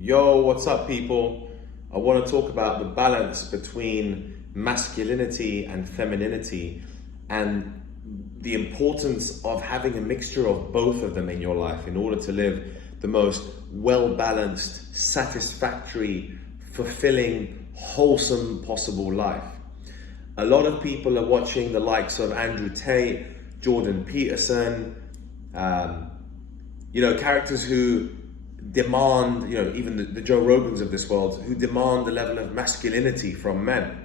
Yo, what's up, people? I want to talk about the balance between masculinity and femininity and the importance of having a mixture of both of them in your life in order to live the most well-balanced, satisfactory, fulfilling, wholesome possible life. A lot of people are watching the likes of Andrew Tate, Jordan Peterson, characters who demand, even the Joe Rogans of this world, who demand the level of masculinity from men.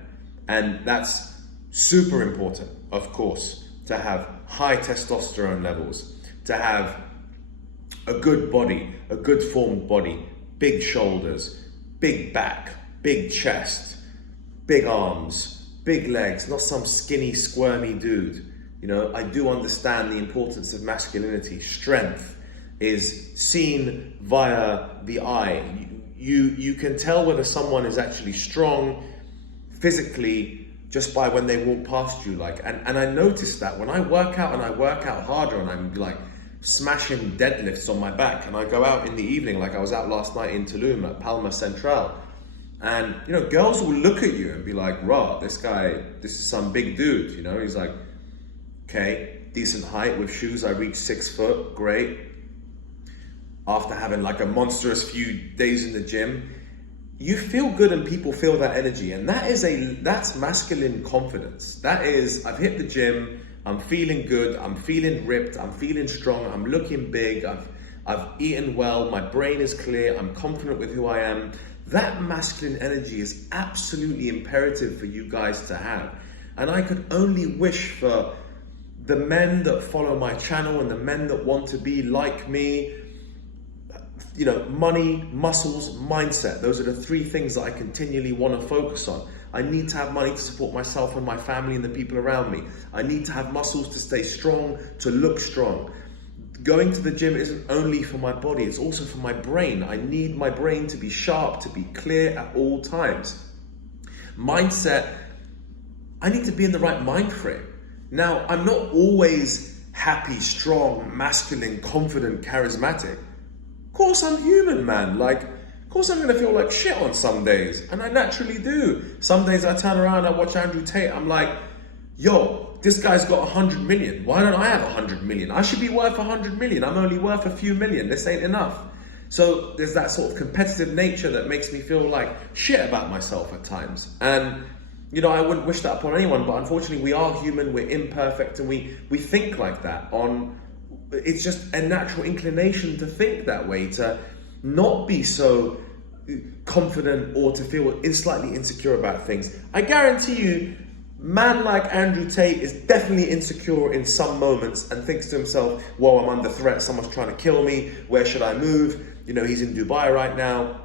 And that's super important, of course, to have high testosterone levels, to have a good body, a good formed body, big shoulders, big back, big chest, big arms, big legs, not some skinny, squirmy dude. I do understand the importance of masculinity. Strength is seen via the eye. You can tell whether someone is actually strong physically just by when they walk past you. And I noticed that when I work out and I work out harder and I'm like smashing deadlifts on my back, and I go out in the evening, like I was out last night in Tulum at Palma Central, and girls will look at you and be like, "Rah, this is some big dude." He's like, okay, decent height with shoes. I reach 6 foot, great. After having like a monstrous few days in the gym, you feel good and people feel that energy. And that's masculine confidence. That is, I've hit the gym, I'm feeling good, I'm feeling ripped, I'm feeling strong, I'm looking big, I've eaten well, my brain is clear, I'm confident with who I am. That masculine energy is absolutely imperative for you guys to have. And I could only wish for the men that follow my channel and the men that want to be like me, money, muscles, mindset. Those are the three things that I continually want to focus on. I need to have money to support myself and my family and the people around me. I need to have muscles to stay strong, to look strong. Going to the gym isn't only for my body, it's also for my brain. I need my brain to be sharp, to be clear at all times. Mindset, I need to be in the right mind frame. Now, I'm not always happy, strong, masculine, confident, charismatic. Of course I'm human, man. Of course I'm gonna feel like shit on some days, and I naturally do. Some days I turn around, I watch Andrew Tate, I'm like, yo, this guy's got 100 million. Why don't I have 100 million? I should be worth 100 million. I'm only worth a few million. This ain't enough. So there's that sort of competitive nature that makes me feel like shit about myself at times. And I wouldn't wish that upon anyone, but unfortunately we are human, we're imperfect, and we think like that. It's just a natural inclination to think that way, to not be so confident or to feel slightly insecure about things. I guarantee you, man like Andrew Tate is definitely insecure in some moments and thinks to himself, well, I'm under threat, someone's trying to kill me, where should I move? He's in Dubai right now.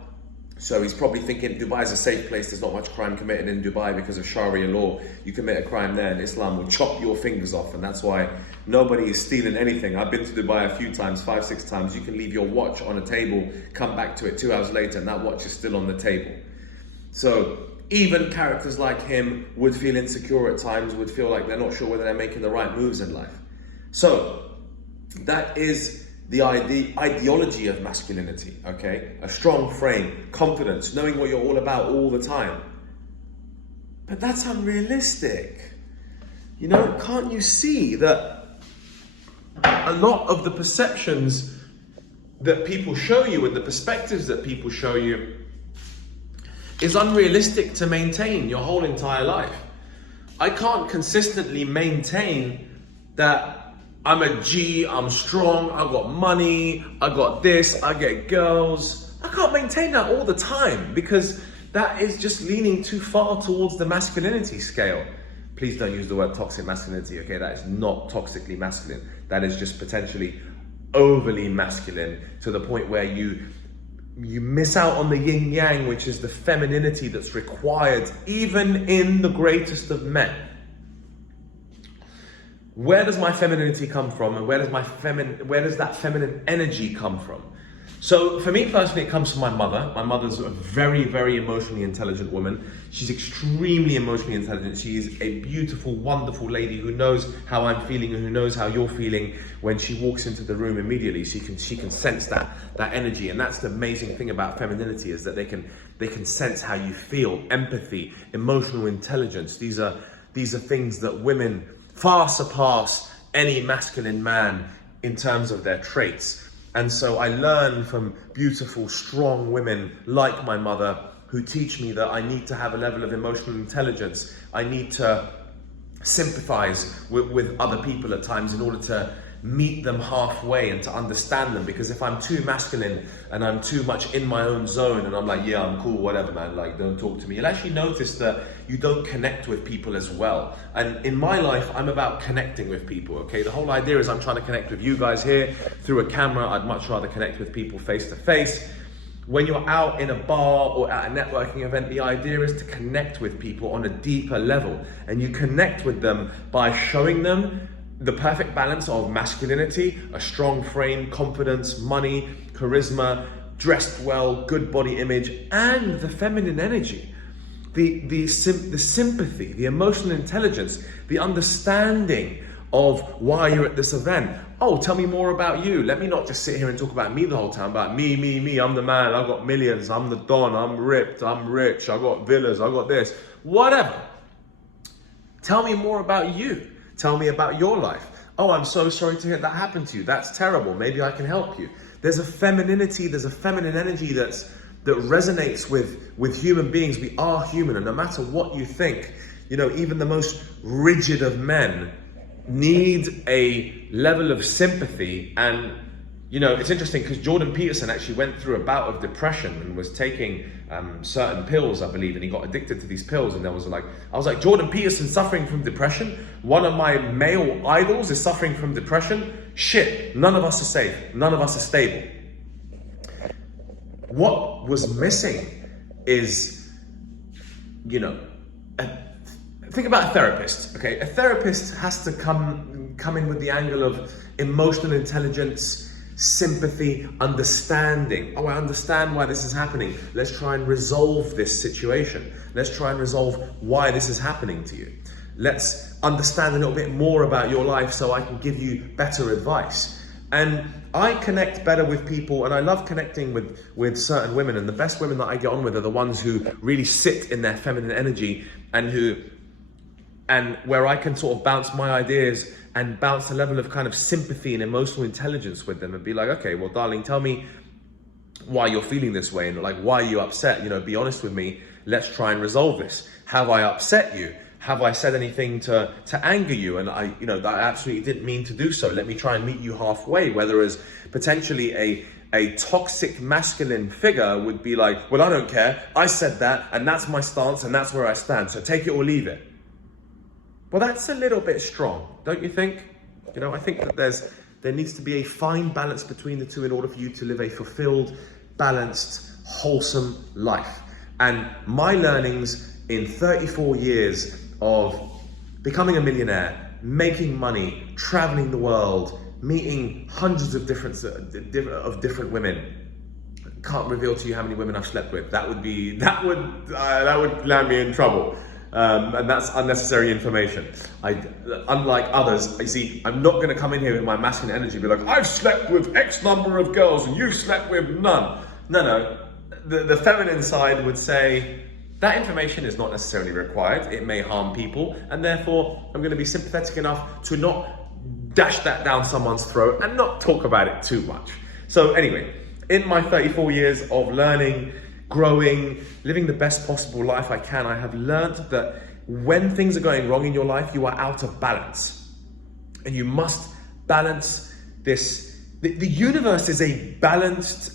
So he's probably thinking Dubai is a safe place. There's not much crime committed in Dubai because of Sharia law. You commit a crime there and Islam will chop your fingers off. And that's why nobody is stealing anything. I've been to Dubai a few times, 5-6 times. You can leave your watch on a table, come back to it 2 hours later, and that watch is still on the table. So even characters like him would feel insecure at times, would feel like they're not sure whether they're making the right moves in life. So that is the ideology of masculinity, okay? A strong frame, confidence, knowing what you're all about all the time. But that's unrealistic. Can't you see that a lot of the perceptions that people show you and the perspectives that people show you is unrealistic to maintain your whole entire life? I can't consistently maintain that I'm a G, I'm strong, I got money, I got this, I get girls. I can't maintain that all the time because that is just leaning too far towards the masculinity scale. Please don't use the word toxic masculinity, okay? That is not toxically masculine. That is just potentially overly masculine to the point where you miss out on the yin yang, which is the femininity that's required even in the greatest of men. Where does my femininity come from, and where does that feminine energy come from? So for me personally, it comes from my mother. My mother's a very, very emotionally intelligent woman. She's extremely emotionally intelligent. She is a beautiful, wonderful lady who knows how I'm feeling and who knows how you're feeling. When she walks into the room immediately, she can sense that energy. And that's the amazing thing about femininity, is that they can sense how you feel. Empathy, emotional intelligence. These are things that women far surpass any masculine man in terms of their traits. And so I learn from beautiful, strong women like my mother, who teach me that I need to have a level of emotional intelligence. I need to sympathize with other people at times in order to meet them halfway and to understand them. Because if I'm too masculine and I'm too much in my own zone and I'm like, yeah, I'm cool, whatever, man, like, don't talk to me, you'll actually notice that you don't connect with people as well. And in my life, I'm about connecting with people, okay? The whole idea is I'm trying to connect with you guys here through a camera. I'd much rather connect with people face to face. When you're out in a bar or at a networking event, the idea is to connect with people on a deeper level. And you connect with them by showing them the perfect balance of masculinity, a strong frame, confidence, money, charisma, dressed well, good body image, and the feminine energy, the sympathy, the emotional intelligence, the understanding of why you're at this event. Oh, tell me more about you. Let me not just sit here and talk about me the whole time, about me, I'm the man, I've got millions, I'm the don, I'm ripped, I'm rich, I got villas, I got this, whatever. Tell me more about you. Tell me about your life. Oh, I'm so sorry to hear that happened to you. That's terrible. Maybe I can help you. There's a femininity, there's a feminine energy that resonates with human beings. We are human, and no matter what you think, even the most rigid of men need a level of sympathy. And it's interesting because Jordan Peterson actually went through a bout of depression and was taking certain pills, I believe, and he got addicted to these pills. And I was like, Jordan Peterson suffering from depression? One of my male idols is suffering from depression? Shit, none of us are safe. None of us are stable. What was missing is, think about a therapist, okay? A therapist has to come in with the angle of emotional intelligence, sympathy, understanding. Oh, I understand why this is happening. Let's try and resolve this situation. Let's try and resolve why this is happening to you. Let's understand a little bit more about your life so I can give you better advice. And I connect better with people, and I love connecting with certain women, and the best women that I get on with are the ones who really sit in their feminine energy and where I can sort of bounce my ideas and bounce a level of kind of sympathy and emotional intelligence with them and be like, okay, well, darling, tell me why you're feeling this way, and like, why are you upset? Be honest with me. Let's try and resolve this. Have I upset you? Have I said anything to anger you? And I absolutely didn't mean to do so. Let me try and meet you halfway. Whether as potentially a toxic masculine figure would be like, well, I don't care. I said that, and that's my stance, and that's where I stand. So take it or leave it. Well, that's a little bit strong, don't you think? I think that there needs to be a fine balance between the two in order for you to live a fulfilled, balanced, wholesome life. And my learnings in 34 years of becoming a millionaire, making money, traveling the world, meeting hundreds of different women. Can't reveal to you how many women I've slept with. That would land me in trouble. And that's unnecessary information. Unlike others, I'm not going to come in here with my masculine energy and be like, I've slept with X number of girls and you've slept with none. No. The feminine side would say, that information is not necessarily required. It may harm people, and therefore I'm going to be sympathetic enough to not dash that down someone's throat and not talk about it too much. So anyway, in my 34 years of learning, growing, living the best possible life I can, I have learned that when things are going wrong in your life, you are out of balance. And you must balance this. The universe is a balanced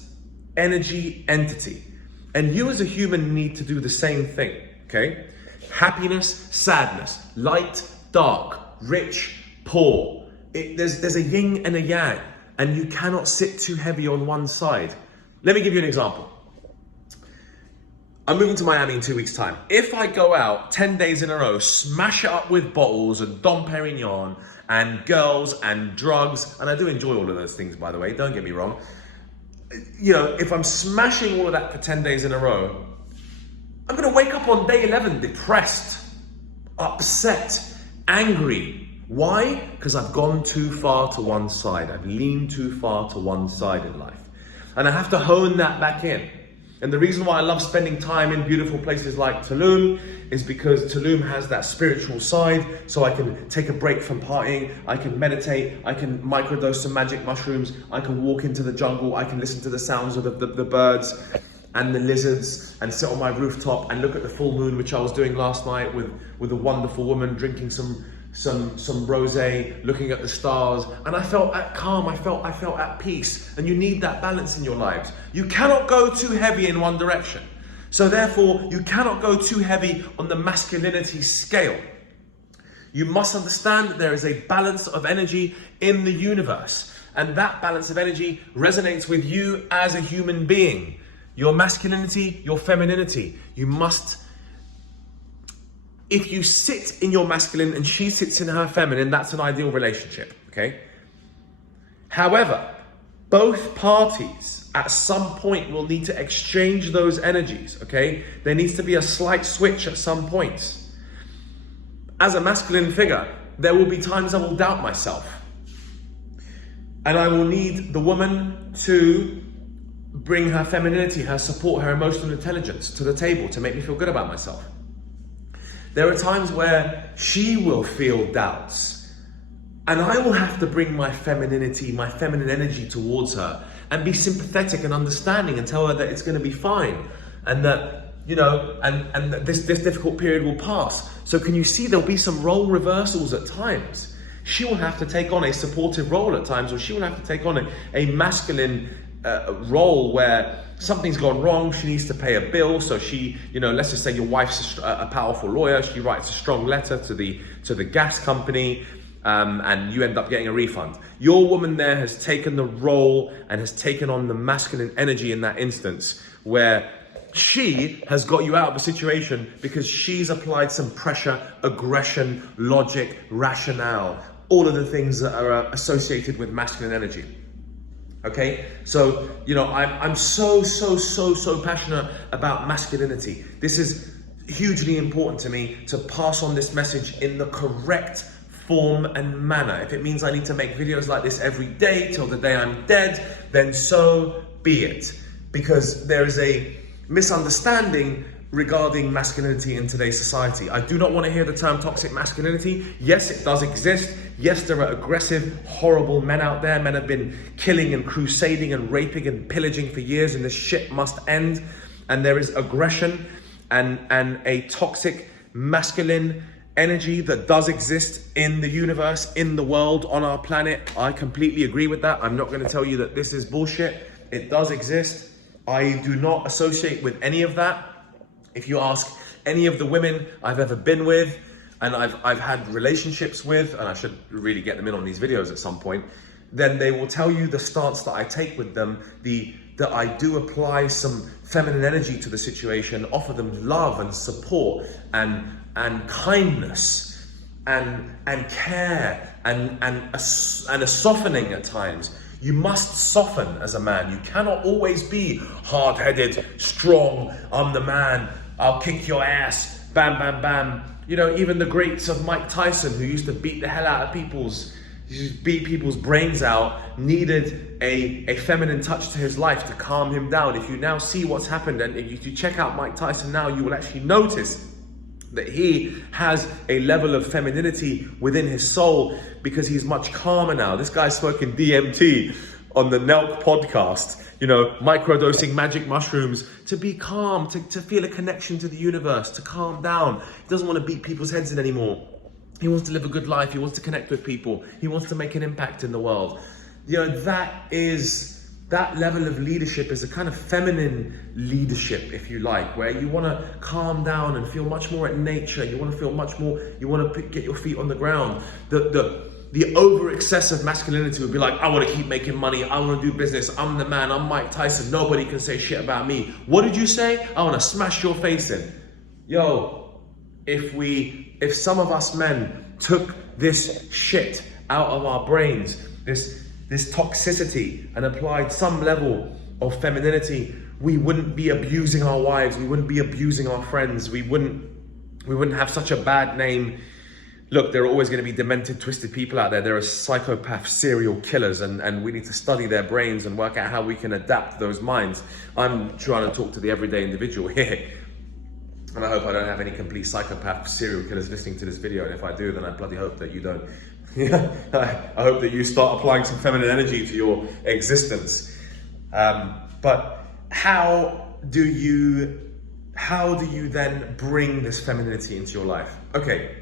energy entity. And you as a human need to do the same thing, okay? Happiness, sadness, light, dark, rich, poor. There's a yin and a yang, and you cannot sit too heavy on one side. Let me give you an example. I'm moving to Miami in 2 weeks' time. If I go out 10 days in a row, smash it up with bottles and Dom Perignon and girls and drugs, and I do enjoy all of those things, by the way, don't get me wrong. if I'm smashing all of that for 10 days in a row, I'm gonna wake up on day 11 depressed, upset, angry. Why? Because I've gone too far to one side. I've leaned too far to one side in life. And I have to hone that back in. And the reason why I love spending time in beautiful places like Tulum is because Tulum has that spiritual side, so I can take a break from partying, I can meditate, I can microdose some magic mushrooms, I can walk into the jungle, I can listen to the sounds of the birds and the lizards and sit on my rooftop and look at the full moon, which I was doing last night with a wonderful woman drinking some rosé, looking at the stars, and I felt at calm, I felt at peace. And you need that balance in your lives. You cannot go too heavy in one direction. So therefore, you cannot go too heavy on the masculinity scale. You must understand that there is a balance of energy in the universe, and that balance of energy resonates with you as a human being. Your masculinity, your femininity. You must. If you sit in your masculine and she sits in her feminine, that's an ideal relationship, okay? However, both parties at some point will need to exchange those energies, okay? There needs to be a slight switch at some point. As a masculine figure, there will be times I will doubt myself. And I will need the woman to bring her femininity, her support, her emotional intelligence to the table to make me feel good about myself. There are times where she will feel doubts, and I will have to bring my femininity, my feminine energy towards her and be sympathetic and understanding and tell her that it's going to be fine and that, and that this difficult period will pass. So can you see there'll be some role reversals at times? She will have to take on a supportive role at times, or she will have to take on a masculine role where something's gone wrong, she needs to pay a bill, so she, let's just say your wife's a powerful lawyer, she writes a strong letter to the gas company, and you end up getting a refund. Your woman there has taken the role and has taken on the masculine energy in that instance, where she has got you out of a situation because she's applied some pressure, aggression, logic, rationale, all of the things that are associated with masculine energy. Okay, so I'm so passionate about masculinity. This is hugely important to me to pass on this message in the correct form and manner. If it means I need to make videos like this every day till the day I'm dead, then so be it. Because there is a misunderstanding regarding masculinity in today's society. I do not want to hear the term toxic masculinity. Yes, it does exist. Yes, there are aggressive, horrible men out there. Men have been killing and crusading and raping and pillaging for years, and this shit must end. And there is aggression and a toxic masculine energy that does exist in the universe, in the world, on our planet. I completely agree with that. I'm not going to tell you that this is bullshit. It does exist. I do not associate with any of that. If you ask any of the women I've ever been with and I've had relationships with, and I should really get them in on these videos at some point, then they will tell you the stance that I take with them, that I do apply some feminine energy to the situation, offer them love and support and kindness and care and a softening at times. You must soften as a man. You cannot always be hard-headed, strong, I'm the man, I'll kick your ass, bam, bam, bam. Even the greats of Mike Tyson, who used to beat the hell out of people's brains out, needed a feminine touch to his life to calm him down. If you now see what's happened, and if you check out Mike Tyson now, you will actually notice that he has a level of femininity within his soul because he's much calmer now. This guy's smoking DMT on the Nelk podcast, microdosing magic mushrooms to be calm, to feel a connection to the universe, to calm down. He doesn't want to beat people's heads in anymore. He wants to live a good life. He wants to connect with people. He wants to make an impact in the world. That level of leadership is a kind of feminine leadership, if you like, where you want to calm down and feel much more at nature. You want to feel much more, you want to get your feet on the ground. The over excessive masculinity would be like, I want to keep making money. I want to do business. I'm the man. I'm Mike Tyson. Nobody can say shit about me. What did you say? I want to smash your face in. Yo, if some of us men took this shit out of our brains, this toxicity, and applied some level of femininity, we wouldn't be abusing our wives, we wouldn't be abusing our friends, we wouldn't have such a bad name. Look, there are always going to be demented, twisted people out there. There are psychopath serial killers, and we need to study their brains and work out how we can adapt those minds. I'm trying to talk to the everyday individual here. And I hope I don't have any complete psychopath serial killers listening to this video. And if I do, then I bloody hope that you don't. I hope that you start applying some feminine energy to your existence. But how do you then bring this femininity into your life? Okay.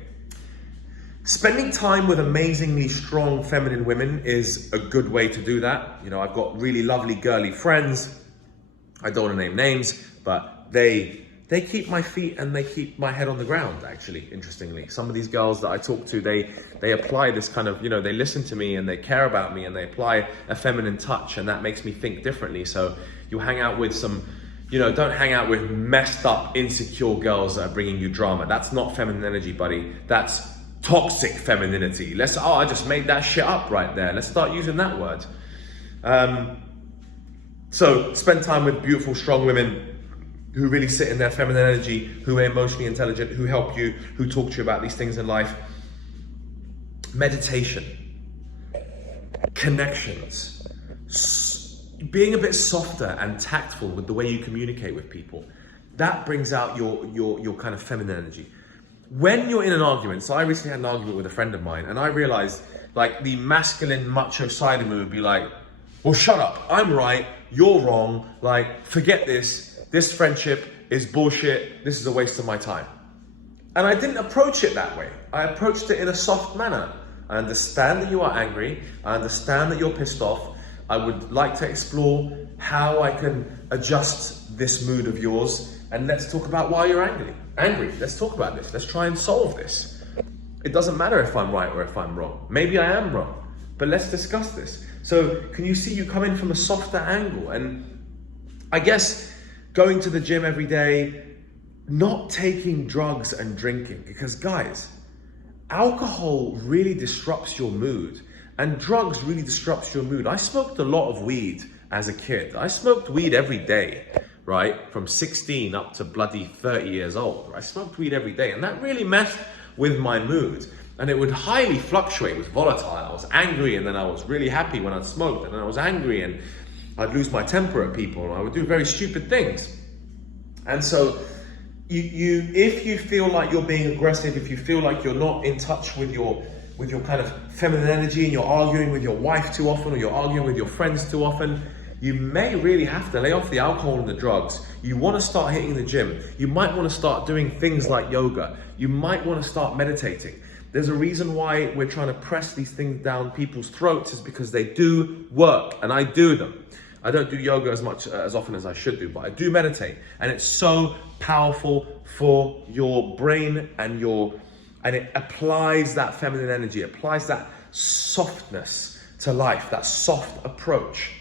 Spending time with amazingly strong feminine women is a good way to do that. You know, I've got really lovely girly friends. I don't want to name names, but they keep my feet and they keep my head on the ground, actually, interestingly. Some of these girls that I talk to, they apply this kind of, you know, they listen to me and they care about me and they apply a feminine touch, and that makes me think differently. So you hang out with some, you know, don't hang out with messed up, insecure girls that are bringing you drama. That's not feminine energy, buddy. That's toxic femininity. I just made that shit up right there. Let's start using that word. So spend time with beautiful, strong women who really sit in their feminine energy, who are emotionally intelligent, who help you, who talk to you about these things in life. Meditation, connections, being a bit softer and tactful with the way you communicate with people. That brings out your kind of feminine energy. When you're in an argument, so I recently had an argument with a friend of mine, and I realized, like, the masculine macho side of me would be like, well, shut up, I'm right, you're wrong, like, forget this friendship is bullshit, this is a waste of my time. And I didn't approach it that way. I approached it in a soft manner. I understand that you are angry, I understand that you're pissed off, I would like to explore how I can adjust this mood of yours, and let's talk about why you're angry. Let's talk about this. Let's try and solve this. It doesn't matter if I'm right or if I'm wrong. Maybe I am wrong, but let's discuss this. So can you see you come in from a softer angle? And I guess going to the gym every day, not taking drugs and drinking, because guys, alcohol really disrupts your mood and drugs really disrupts your mood. I smoked a lot of weed as a kid. I smoked weed every day. Right? From 16 up to bloody 30 years old. I smoked weed every day, and that really messed with my mood. And it would highly fluctuate, it was volatile. I was angry, and then I was really happy when I'd smoked, and then I was angry, and I'd lose my temper at people, and I would do very stupid things. And so, if you feel like you're being aggressive, if you feel like you're not in touch with your kind of feminine energy, and you're arguing with your wife too often, or you're arguing with your friends too often, you may really have to lay off the alcohol and the drugs. You want to start hitting the gym. You might want to start doing things like yoga. You might want to start meditating. There's a reason why we're trying to press these things down people's throats, is because they do work, and I do them. I don't do yoga as often as I should do, but I do meditate, and it's so powerful for your brain and it applies that feminine energy, it applies that softness to life, that soft approach.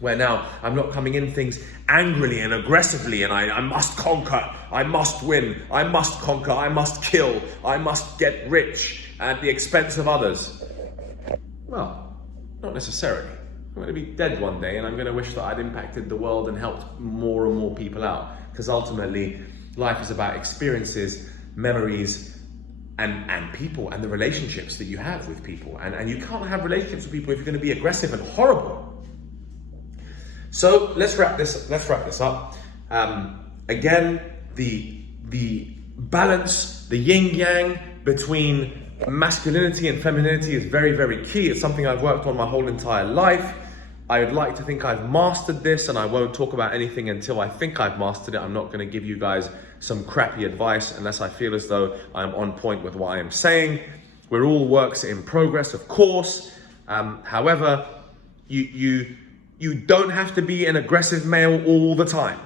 Where now I'm not coming in things angrily and aggressively, and I must conquer, I must win, I must conquer, I must kill, I must get rich at the expense of others. Well, not necessarily. I'm going to be dead one day, and I'm going to wish that I'd impacted the world and helped more and more people out. Because ultimately, life is about experiences, memories, and people, and the relationships that you have with people. And you can't have relationships with people if you're going to be aggressive and horrible. So let's wrap this up. Again, the balance, the yin yang between masculinity and femininity is very, very key. It's something I've worked on my whole entire life. I would like to think I've mastered this, and I won't talk about anything until I think I've mastered it. I'm not going to give you guys some crappy advice unless I feel as though I'm on point with what I am saying. We're all works in progress, of course. However, you don't have to be an aggressive male all the time.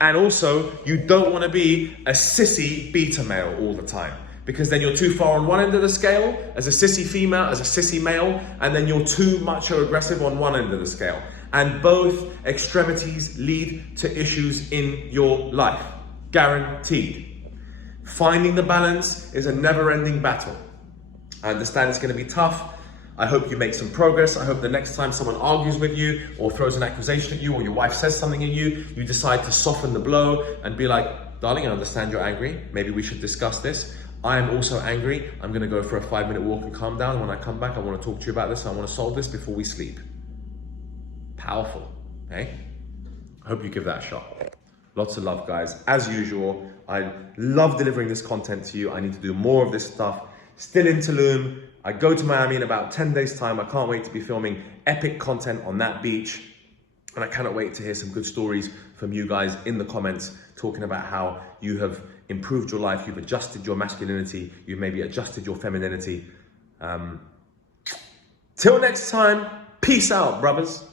And also, you don't want to be a sissy beta male all the time, because then you're too far on one end of the scale as a sissy female, as a sissy male, and then you're too macho aggressive on one end of the scale. And both extremities lead to issues in your life, guaranteed. Finding the balance is a never-ending battle. I understand it's going to be tough. I hope you make some progress. I hope the next time someone argues with you or throws an accusation at you or your wife says something at you, you decide to soften the blow and be like, darling, I understand you're angry. Maybe we should discuss this. I am also angry. I'm gonna go for a 5-minute walk and calm down. When I come back, I wanna talk to you about this. I wanna solve this before we sleep. Powerful, okay? I hope you give that a shot. Lots of love, guys. As usual, I love delivering this content to you. I need to do more of this stuff. Still in Tulum. I go to Miami in about 10 days time. I can't wait to be filming epic content on that beach. And I cannot wait to hear some good stories from you guys in the comments, talking about how you have improved your life, you've adjusted your masculinity, you've maybe adjusted your femininity. Till next time, peace out, brothers.